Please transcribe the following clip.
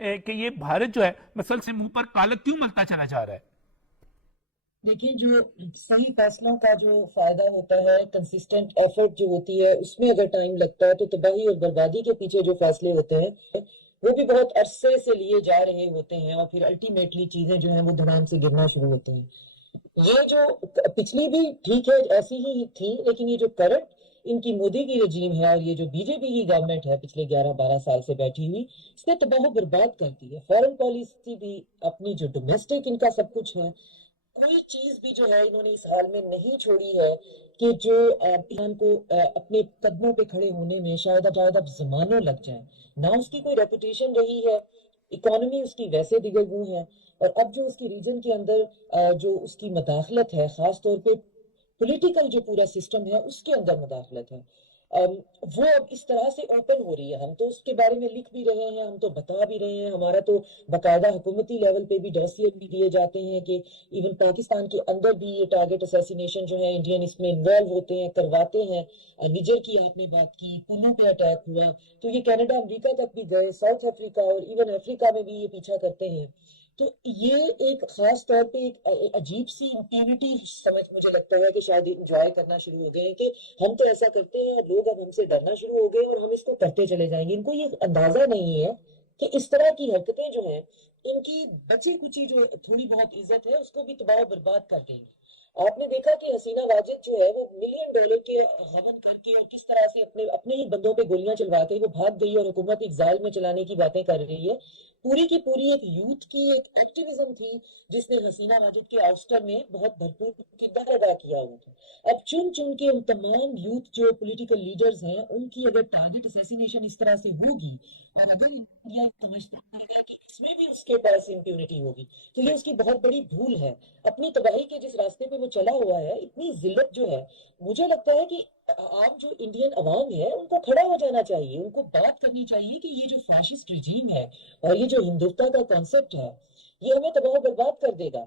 کہ یہ بھارت جو ہے مسلسل منہ پر کالک کیوں ملتا چلا جا رہا ہے؟ دیکھیں، جو صحیح فیصلوں کا جو فائدہ ہوتا ہے، کنسسٹنٹ ایفرٹ جو ہوتی ہے، اس میں اگر ٹائم لگتا ہے تو تباہی اور بربادی کے پیچھے جو فیصلے ہوتے ہیں وہ بھی بہت عرصے سے لیے جا رہے ہوتے ہیں، اور پھر الٹیمیٹلی چیزیں جو ہیں وہ دھڑام سے گرنا شروع ہوتی ہیں۔ یہ جو پچھلی بھی ٹھیک ہے ایسی ہی تھی، لیکن یہ جو کرنٹ ان کی مودی کی رجیم ہے اور یہ جو بی جے پی کی گورنمنٹ ہے پچھلے 11-12 سال سے بیٹھی ہوئی، اس نے تباہ و برباد کر دی ہے۔ فارن پالیسی بھی، اپنی جو ڈومیسٹک ان کا سب کچھ ہے، کوئی چیز بھی جو ہے انہوں نے اس حال میں نہیں چھوڑی ہے کہ جو ایران کو اپنے قدموں پہ کھڑے ہونے میں شاید اب زمانوں لگ جائیں۔ نہ اس کی کوئی ریپوٹیشن رہی ہے، اکانومی اس کی ویسے دگرگوں ہے، اور اب جو اس کی ریجن کے اندر جو اس کی مداخلت ہے، خاص طور پہ پولیٹیکل جو پورا سسٹم ہے اس کے اندر مداخلت ہے، وہ اب اس طرح سے اوپن ہو رہی ہے۔ ہم تو اس کے بارے میں لکھ بھی رہے ہیں، ہم تو بتا بھی رہے ہیں، ہمارا تو باقاعدہ حکومتی لیول پہ بھی ڈوسیے بھی دیے جاتے ہیں کہ ایون پاکستان کے اندر بھی یہ ٹارگٹ اسیسینیشن جو ہے انڈین اس میں انوالو ہوتے ہیں، کرواتے ہیں۔ نجر کی آپ نے بات کی، پولو پہ اٹیک ہوا تو یہ کینیڈا امریکہ تک بھی گئے، ساؤتھ افریقہ اور ایون افریقہ میں بھی یہ پیچھا کرتے ہیں۔ تو یہ ایک خاص طور پہ ایک عجیب سی امپیونٹی سمجھ مجھے لگتا ہے کہ شاید انجوائے کرنا شروع ہو گئے ہیں کہ ہم تو ایسا کرتے ہیں اور لوگ اب ہم سے ڈرنا شروع ہو گئے اور ہم اس کو کرتے چلے جائیں گے۔ ان کو یہ اندازہ نہیں ہے کہ اس طرح کی حرکتیں جو ہیں ان کی بچی کچی جو تھوڑی بہت عزت ہے اس کو بھی تباہ و برباد کر دیں گے۔ آپ نے دیکھا کہ حسینہ واجد جو ہے وہ $1 ملین کے ہون کر کے اور کس طرح سے اپنے ہی بندوں پہ گولیاں چلوا کے وہ بھاگ گئی اور حکومت ایگزائل میں چلانے کی باتیں کر رہی ہے۔ پوری کی پوری ایک یوتھ کی ایک ایکٹیویزم تھی جس نے حسینہ واجد کے آؤسٹر میں بہت بھرپور کردار ادا کیا ہوا تھا۔ اب چن چن کے ان تمام یوتھ جو پولیٹیکل لیڈرز ہیں ان کی اگر ٹارگٹ اسیسینیشن اس طرح سے ہوگی، اور اگر انڈیا سمجھتا ہے کہ اس میں بھی اس کے پاس امپیونٹی ہوگی، تو یہ اس کی بہت بڑی بھول ہے۔ اپنی تباہی کے جس راستے پہ وہ چلا ہوا ہے، اتنی ذلت جو ہے، مجھے لگتا ہے کہ عام جو انڈین عوام ہے ان کو کھڑا ہو جانا چاہیے، ان کو بات کرنی چاہیے کہ یہ جو فاشسٹ رجیم ہے اور یہ جو ہندوتوا کا کانسیپٹ ہے یہ ہمیں تباہ و برباد کر دے گا۔